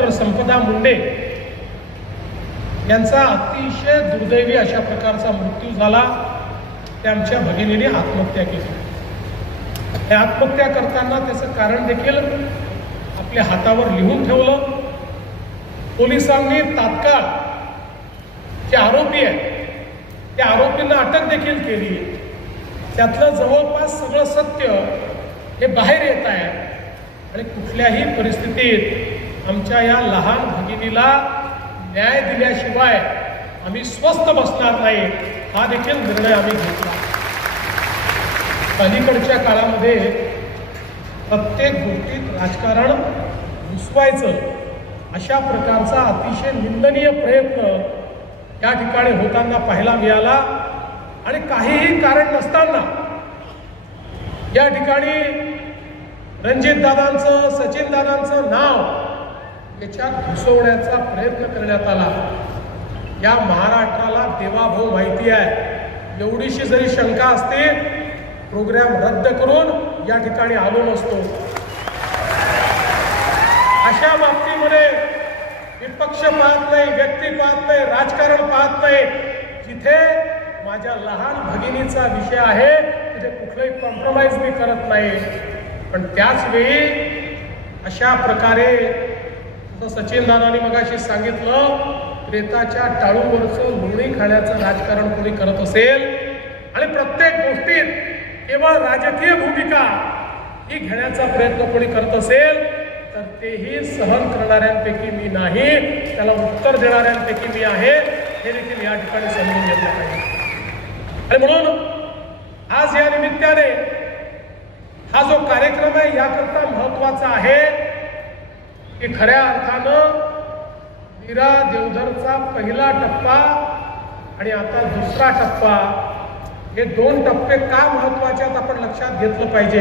Doctor संपदा मुंडे यांचा अतिशय दुर्दैवी अशा प्रकारचा मृत्यू झाला. ते आमच्या भगिनीने आत्महत्या केली. हे आत्महत्या करताना त्याचं कारण देखील आपल्या हातावर लिहून ठेवलं. पोलिसांनी तात्काळ जे आरोपी आहेत त्या आरोपींना अटक देखील केली. त्यातलं जवळपास सगळं सत्य हे बाहेर येत आहे. आणि कुठल्याही परिस्थितीत आमच्या या लहान भगिनीला न्याय दिल्याशिवाय आम्ही स्वस्थ बसणार नाही हा देखील निर्णय आम्ही घेतला. अलीकडच्या काळामध्ये प्रत्येक गोष्टीत राजकारण घुसवायचं अशा प्रकारचा अतिशय निंदनीय प्रयत्न या ठिकाणी होताना पाहायला मिळाला आणि काहीही कारण नसताना या ठिकाणी रणजितदादांचं सचिनदादांचं त्याच्यात घुसवण्याचा प्रयत्न करण्यात आला. या महाराष्ट्राला देवाभाऊ माहिती आहे. एवढीशी जरी शंका असते प्रोग्राम रद्द करून या ठिकाणी आलो नसतो. अशा बाबतीमध्ये विपक्ष पाहत नाही व्यक्ती पाहत नाही राजकारण पाहत नाही. जिथे माझ्या लहान भगिनीचा विषय आहे तिथे कुठलंही कॉम्प्रोमाइज मी करत नाही. पण त्याच वेळी अशा प्रकारे जसं सचिन दादांनी मगाशी सांगितलं प्रेताच्या टाळूवरचं लोणी खाण्याचं राजकारण कोणी करत असेल? आणि प्रत्येक गोष्टीत केवळ राजकीय भूमिका ही घेण्याचा प्रयत्न कोणी करत असेल तर तेही सहन करणाऱ्यांपैकी मी नाही. त्याला उत्तर देणाऱ्यांपैकी मी आहे. हे देखील या ठिकाणी समजून घेतलं पाहिजे. आणि म्हणून आज या निमित्ताने हा जो कार्यक्रम आहे याकरता महत्त्वाचा आहे की खऱ्या अर्थानं मीरा देवधरचा पहिला टप्पा आणि आता दुसरा टप्पा हे दोन टप्पे का महत्त्वाचे आहेत आपण लक्षात घेतलं पाहिजे?